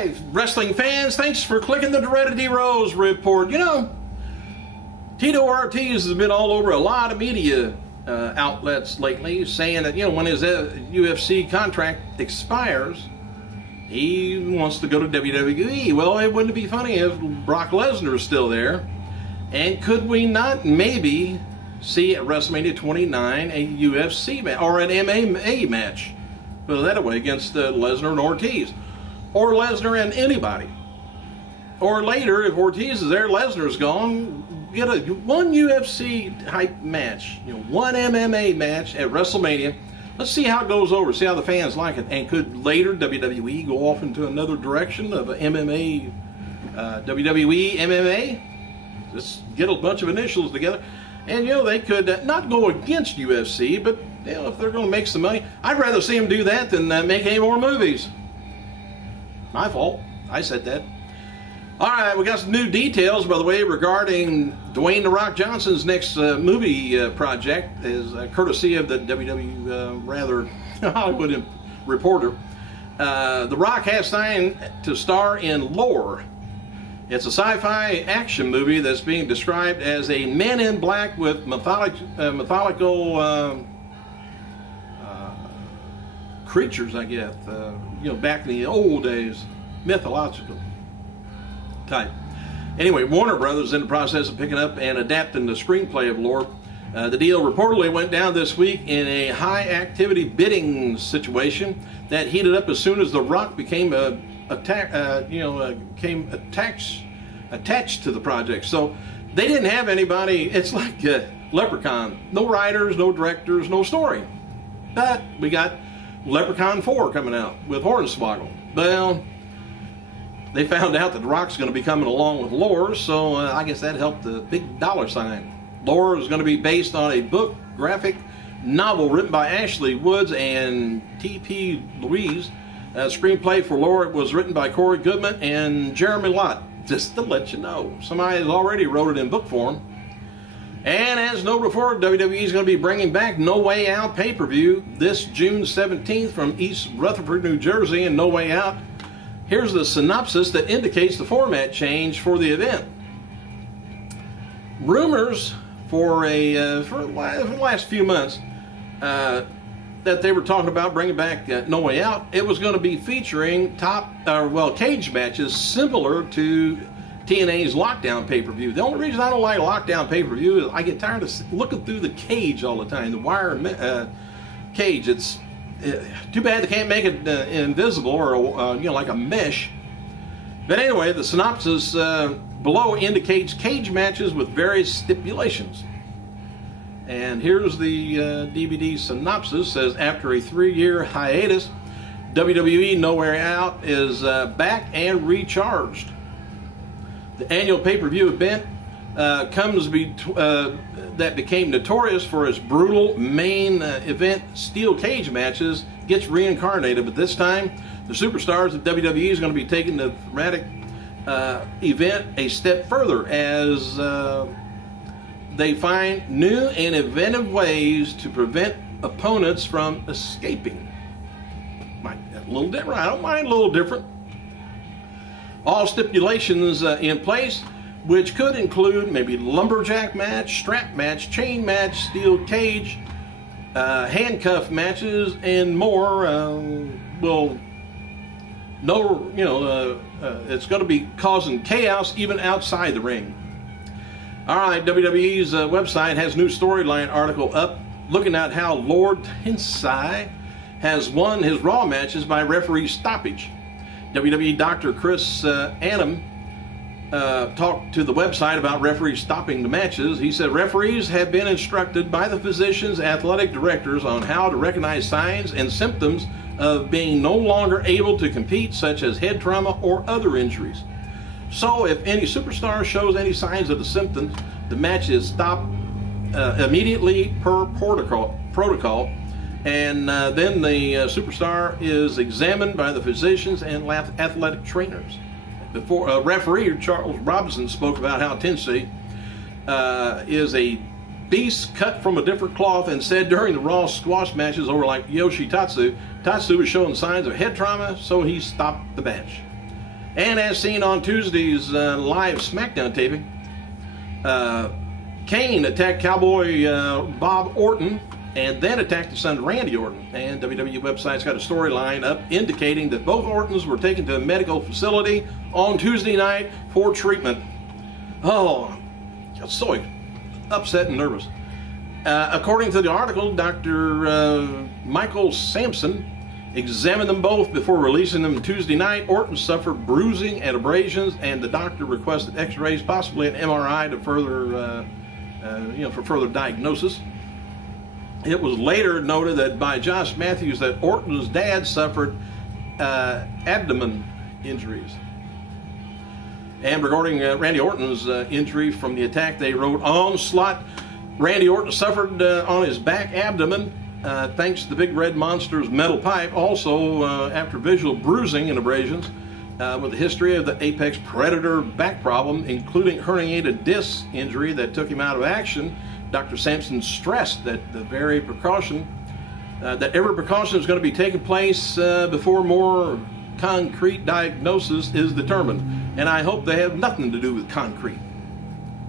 Hi, wrestling fans. Thanks for clicking the Doretta D. Rose report. You know, Tito Ortiz has been all over a lot of media outlets lately saying that, you know, when his UFC contract expires, he wants to go to WWE. Well, it wouldn't be funny if Brock Lesnar is still there. And could we not maybe see at WrestleMania 29 a UFC match or an MMA match, put it that way, against Lesnar and Ortiz? Or Lesnar and anybody. Or later, if Ortiz is there, Lesnar's gone, get one UFC type match, you know, one MMA match at WrestleMania. Let's see how it goes over, see how the fans like it. And could later WWE go off into another direction of MMA, WWE MMA? Just get a bunch of initials together. And, you know, they could not go against UFC, but, you know, if they're going to make some money, I'd rather see them do that than make any more movies. My fault. I said that. All right, we got some new details, by the way, regarding Dwayne "The Rock" Johnson's next movie project, is courtesy of the Hollywood Reporter. The Rock has signed to star in Lore. It's a sci-fi action movie that's being described as a Men in Black with mythological creatures, I guess. You know, back in the old days, mythological type. Anyway, Warner Brothers is in the process of picking up and adapting the screenplay of Lore. The deal reportedly went down this week in a high-activity bidding situation that heated up as soon as The Rock became attached to the project. So they didn't have anybody. It's like Leprechaun. No writers, no directors, no story. But we got Leprechaun 4 coming out with Hornswoggle. Well, they found out that The Rock's going to be coming along with Lore, so I guess that helped the big dollar sign. Lore is going to be based on a book graphic novel written by Ashley Woods and T.P. Louise. Screenplay for Lore was written by Corey Goodman and Jeremy Lott. Just to let you know, somebody has already wrote it in book form. And as noted before, WWE is going to be bringing back No Way Out pay-per-view this June 17th from East Rutherford, New Jersey, and No Way Out. Here's the synopsis that indicates the format change for the event. Rumors for the last few months that they were talking about bringing back No Way Out. It was going to be featuring cage matches similar to TNA's Lockdown pay-per-view. The only reason I don't like Lockdown pay-per-view is I get tired of looking through the cage all the time, the wire cage. It's too bad they can't make it invisible or you know, like a mesh. But anyway, the synopsis below indicates cage matches with various stipulations. And here's the DVD synopsis. It says, after a 3-year hiatus, WWE No Way Out is back and recharged. The annual pay-per-view event that became notorious for its brutal main event steel cage matches gets reincarnated, but this time the superstars of WWE is going to be taking the thematic event a step further as they find new and inventive ways to prevent opponents from escaping. A little different. I don't mind a little different. All stipulations in place, which could include maybe lumberjack match, strap match, chain match, steel cage, handcuff matches, and more. It's going to be causing chaos even outside the ring. All right, WWE's website has a new storyline article up looking at how Lord Tensai has won his Raw matches by referee stoppage. WWE Dr. Chris Annam talked to the website about referees stopping the matches. He said referees have been instructed by the physicians, athletic directors on how to recognize signs and symptoms of being no longer able to compete, such as head trauma or other injuries. So if any superstar shows any signs of the symptoms, the match is stopped immediately per protocol. And then the superstar is examined by the physicians and athletic trainers. Before referee Charles Robinson spoke about how Tensai is a beast cut from a different cloth, and said during the Raw squash matches over like Yoshi Tatsu was showing signs of head trauma, so he stopped the match. And as seen on Tuesday's live SmackDown taping, Kane attacked Cowboy Bob Orton and then attacked his son Randy Orton. And WWE website's got a storyline up indicating that both Ortons were taken to a medical facility on Tuesday night for treatment. Oh, I'm so upset and nervous. According to the article, Dr. Michael Sampson examined them both before releasing them Tuesday night. Orton suffered bruising and abrasions, and the doctor requested x-rays, possibly an MRI, to further, for further diagnosis. It was later noted that by Josh Matthews that Orton's dad suffered abdomen injuries. And regarding Randy Orton's injury from the attack, they wrote, onslaught. Randy Orton suffered on his back abdomen thanks to the Big Red Monster's metal pipe. Also, after visual bruising and abrasions, with a history of the Apex Predator back problem, including herniated disc injury that took him out of action, Dr. Sampson stressed that every precaution is going to be taking place before more concrete diagnosis is determined. And I hope they have nothing to do with concrete.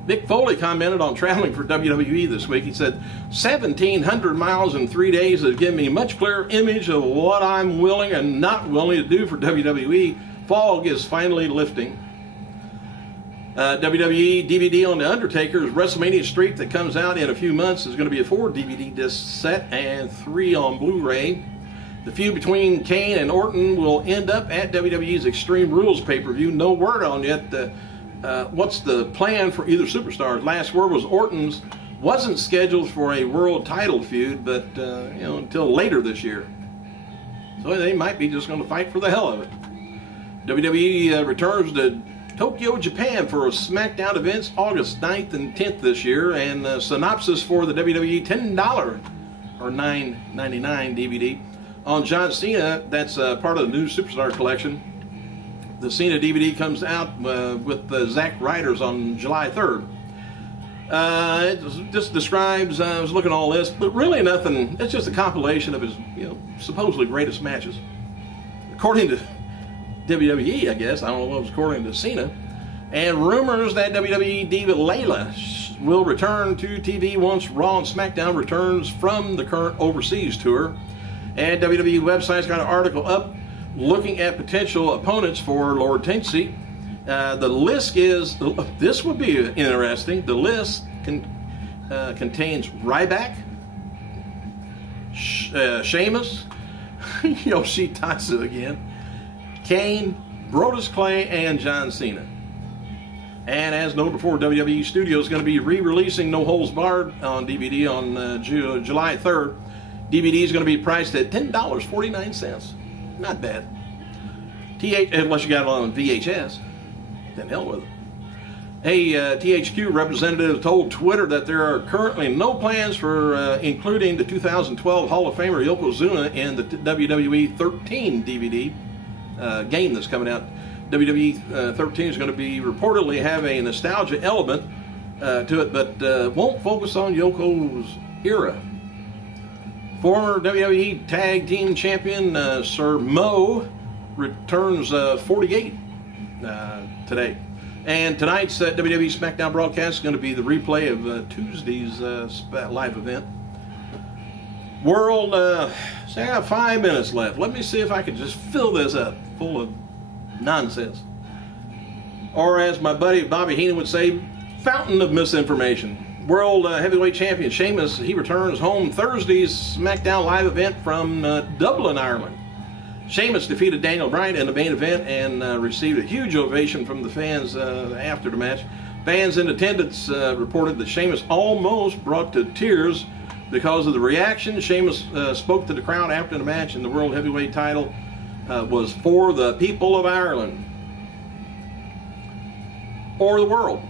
Mick Foley commented on traveling for WWE this week. He said, 1,700 miles in 3 days has given me a much clearer image of what I'm willing and not willing to do for WWE. Fog is finally lifting. WWE DVD on The Undertaker's WrestleMania streak that comes out in a few months is going to be a 4 DVD disc set and 3 on Blu-ray. The feud between Kane and Orton will end up at WWE's Extreme Rules pay-per-view. No word on yet what's the plan for either superstar. Last word was Orton's wasn't scheduled for a world title feud, but until later this year. So they might be just going to fight for the hell of it. WWE returns to Tokyo, Japan for SmackDown events August 9th and 10th this year, and synopsis for the WWE $10 or $9.99 DVD on John Cena. That's part of the new Superstar collection. The Cena DVD comes out with Zack Ryder's on July 3rd. It just describes, I was looking at all this, but really nothing. It's just a compilation of his supposedly greatest matches. According to WWE, I guess. I don't know what was according to Cena. And rumors that WWE diva Layla will return to TV once Raw and SmackDown returns from the current overseas tour. And WWE website's got an article up looking at potential opponents for Lord Tensai. The list is, this would be interesting, the list contains Ryback, Sheamus, Yoshitatsu again, Kane, Brodus Clay, and John Cena. And as noted before, WWE Studios is going to be re-releasing No Holds Barred on DVD on July 3rd. DVD is going to be priced at $10.49. Not bad. Unless you got it on VHS, then hell with it. A THQ representative told Twitter that there are currently no plans for including the 2012 Hall of Famer Yokozuna in the WWE 13 DVD game that's coming out. WWE 13 is going to be reportedly have a nostalgia element to it, but won't focus on Yoko's era. Former WWE Tag Team Champion Sir Mo returns 48 today. And tonight's WWE SmackDown broadcast is going to be the replay of Tuesday's live event. World, so I got 5 minutes left. Let me see if I can just fill this up full of nonsense. Or as my buddy Bobby Heenan would say, fountain of misinformation. World Heavyweight Champion Sheamus, he returns home Thursday's SmackDown live event from Dublin, Ireland. Sheamus defeated Daniel Bryan in the main event and received a huge ovation from the fans after the match. Fans in attendance reported that Sheamus almost brought to tears because of the reaction. Sheamus spoke to the crowd after the match, and the World Heavyweight title was for the people of Ireland. Or the world.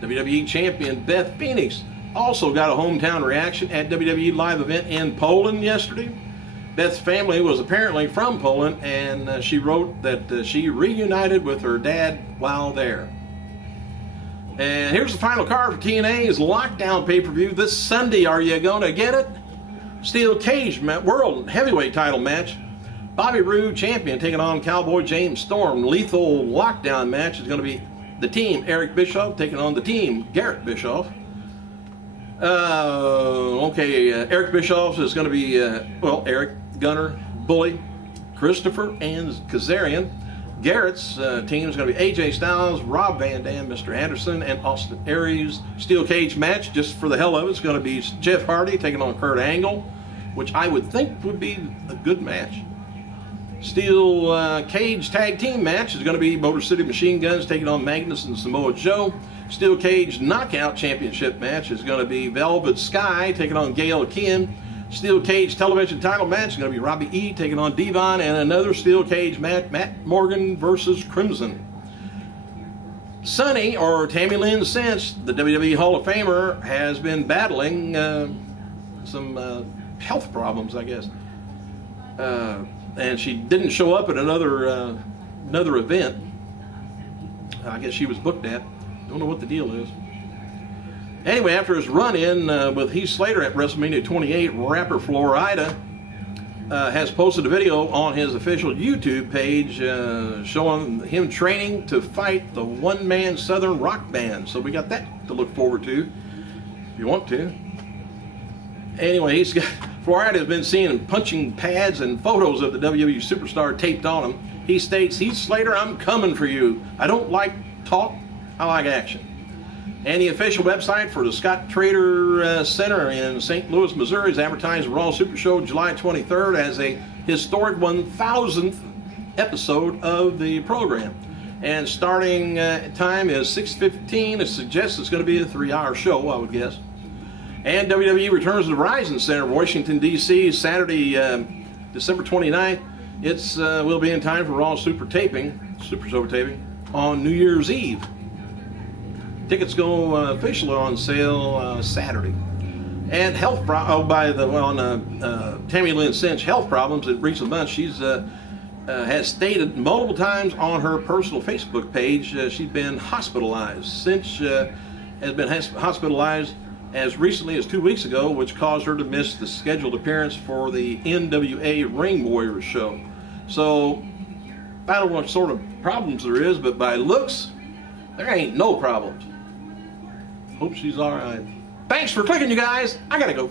WWE Champion Beth Phoenix also got a hometown reaction at WWE live event in Poland yesterday. Beth's family was apparently from Poland, and she wrote that she reunited with her dad while there. And here's the final card for TNA's Lockdown pay-per-view this Sunday. Are you going to get it? Steel Cage World Heavyweight title match. Bobby Roode, champion, taking on Cowboy James Storm. Lethal lockdown match is going to be the team Eric Bischoff taking on the team Garrett Bischoff. Eric Bischoff is going to be, Eric, Gunner, Bully, Christopher, and Kazarian. Garrett's team is going to be AJ Styles, Rob Van Dam, Mr. Anderson, and Austin Aries. Steel cage match, just for the hell of it, it's going to be Jeff Hardy taking on Kurt Angle, which I would think would be a good match. Steel cage tag team match is going to be Motor City Machine Guns taking on Magnus and Samoa Joe. Steel cage knockout championship match is going to be Velvet Sky taking on Gail Kim. Steel cage television title match is going to be Robbie E taking on Devon, and another steel cage match, Matt Morgan versus Crimson. Sunny, or Tammy Lynn Cinch, the WWE Hall of Famer, has been battling some health problems, I guess. And she didn't show up at another event. I guess she was booked at. Don't know what the deal is. Anyway, after his run-in with Heath Slater at WrestleMania 28, rapper Florida has posted a video on his official YouTube page showing him training to fight the one-man Southern rock band. So we got that to look forward to, if you want to. Anyway, Florida has been seen punching pads and photos of the WWE superstar taped on him. He states, "Heath Slater, I'm coming for you. I don't like talk, I like action." And the official website for the Scott Trader Center in St. Louis, Missouri is advertised Raw Super Show July 23rd as a historic 1,000th episode of the program. And starting time is 6:15. It suggests it's going to be a 3-hour show, I would guess. And WWE returns to the Verizon Center, Washington, D.C., Saturday, December 29th. It will be in time for Raw Super Show taping on New Year's Eve. Tickets go officially on sale Saturday. And Tammy Lynn Cinch, health problems in recent months. She's has stated multiple times on her personal Facebook page she's been hospitalized. Cinch has been hospitalized as recently as 2 weeks ago, which caused her to miss the scheduled appearance for the NWA Ring Warriors show. So I don't know what sort of problems there is, but by looks, there ain't no problems. Hope she's all right. Thanks for clicking, you guys. I gotta go.